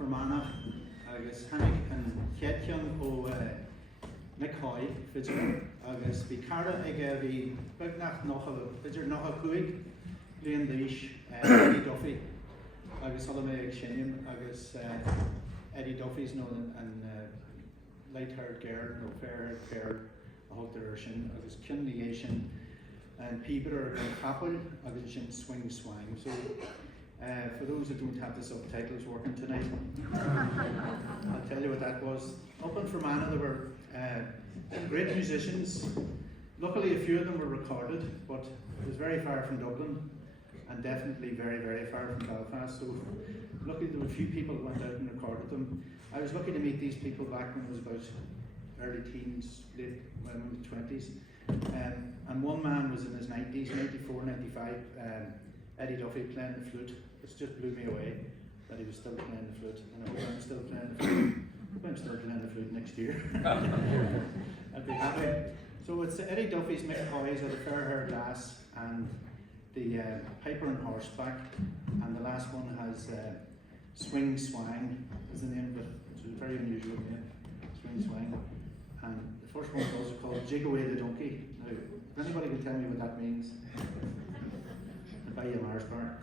Fermanagh agus hanig an cheadchean ó Nick Hoy fidir agus bhí cara ige bhí beagnach fidir nach a cuaig bliain d'aois Eddie Duffy agus thola mé ag sinniam agus Eddie Duffy's nó an light-haired girl nó fair-haired girl a thugtar sin agus cinnaí sin and people are in Capel agus sin Swing Swang. So for those that don't have the subtitles working tonight, I'll tell you what that was. Up in Fermanagh there were great musicians. Luckily a few of them were recorded, but it was very far from Dublin and definitely very, very far from Belfast. So luckily there were a few people who went out and recorded them. I was lucky to meet these people back when I was about early teens, late 20s. And one man was in his 90s, 94, 95, Eddie Duffy playing the flute. It just blew me away that he was still playing the flute. And I hope I'm still playing the flute. I hope I'm still playing the flute next year. I'd be happy. So it's Eddie Duffy's Mick Hoy's of the Fair-Haired Lass and the Piper and Horseback. And the last one has Swing Swang is the name of it. It's a very unusual name, Swing Swang. And the first one was also called Jig Away the Donkey. Now, if anybody can tell me what that means, I'll buy you a Mars bar.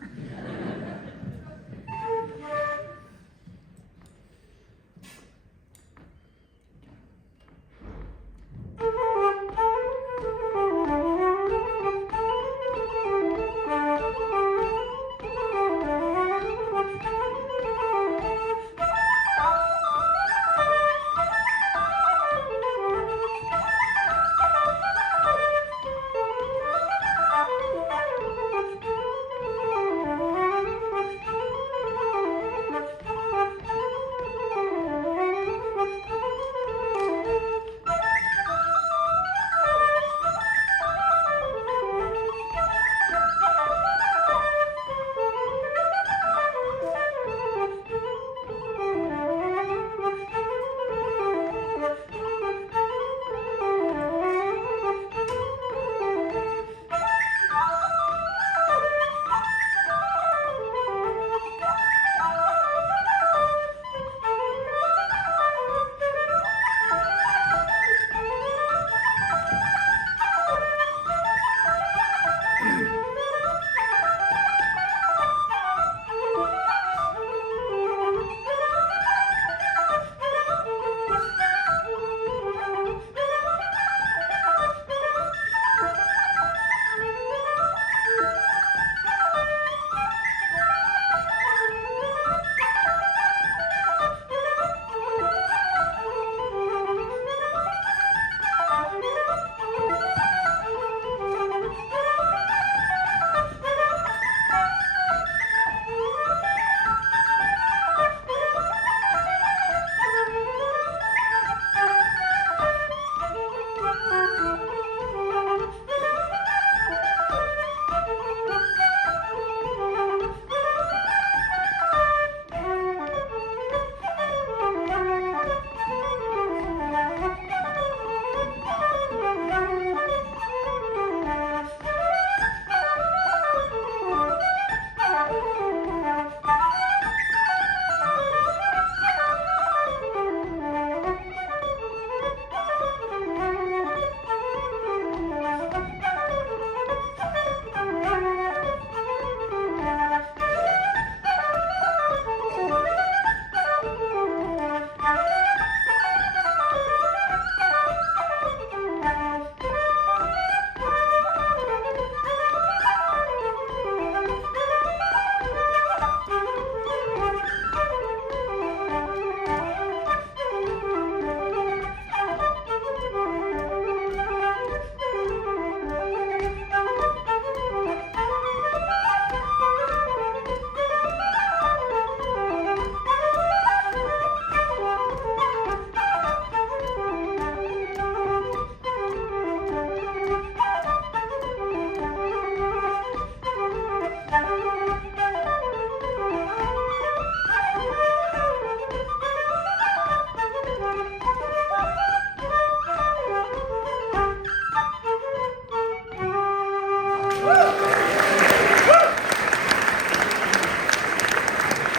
Woo!